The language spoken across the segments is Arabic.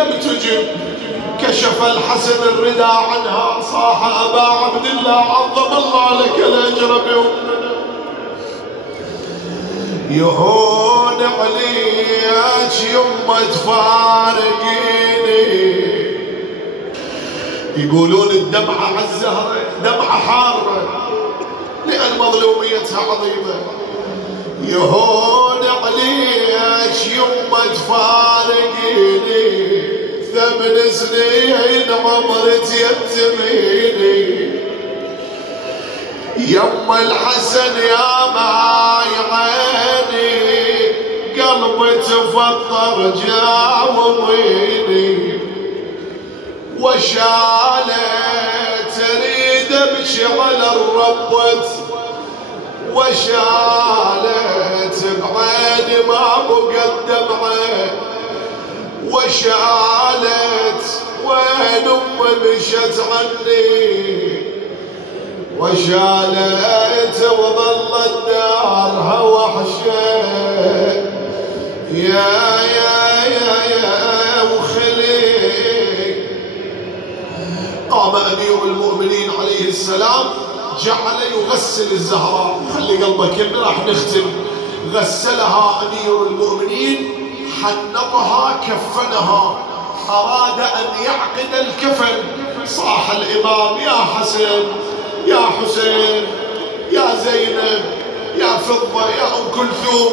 لم تجب. كشف الحسن الردى عنها صاح أبا عبد الله عظم الله لك الأجر بأمنا. يهون عليك يمه تفارقيني. يقولون الدمعة على الزهرة دمعة حارة لأن مظلوميتها عظيمة. يهون عليك يمه تفارقيني 8 سنين عمرك يتميني. يم الحسن يا ماي عيني قلبي تفطر جاوبيني. وشالت تريد ابكي على الربت وشالت بعيني ما بقدمها. وشالت وين امي مشت عني وشالت وظلت دارها وحشه. يا وخلي. قام امير المؤمنين عليه السلام جعل يغسل الزهراء. خلي قلبك إن راح نختم. غسلها امير المؤمنين حنطها كفنها. اراد ان يعقد الكفن. صاح الامام يا حسن يا حسين يا زينب يا فضة يا ام كلثوم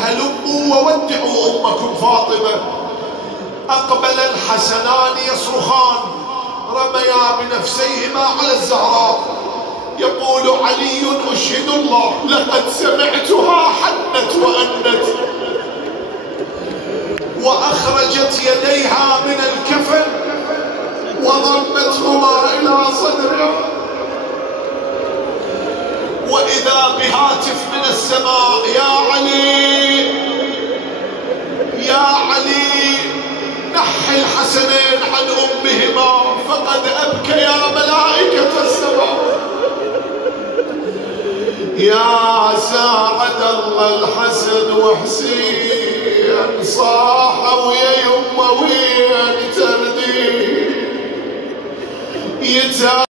هلموا وودعوا امكم فاطمة. اقبل الحسنان يصرخان رميا بنفسيهما على الزهراء. يقول علي اشهد الله لقد سمعتها حنت وانت. واخرجت يديها من الكفن وضمتهما الى صدرها. واذا بهاتف من السماء يا علي يا علي نحي الحسنين عن امهما فقد ابكيا ملائكة السماء. يا ساعد الله الحسن وحسين صاحوا يا يمه وين تردين.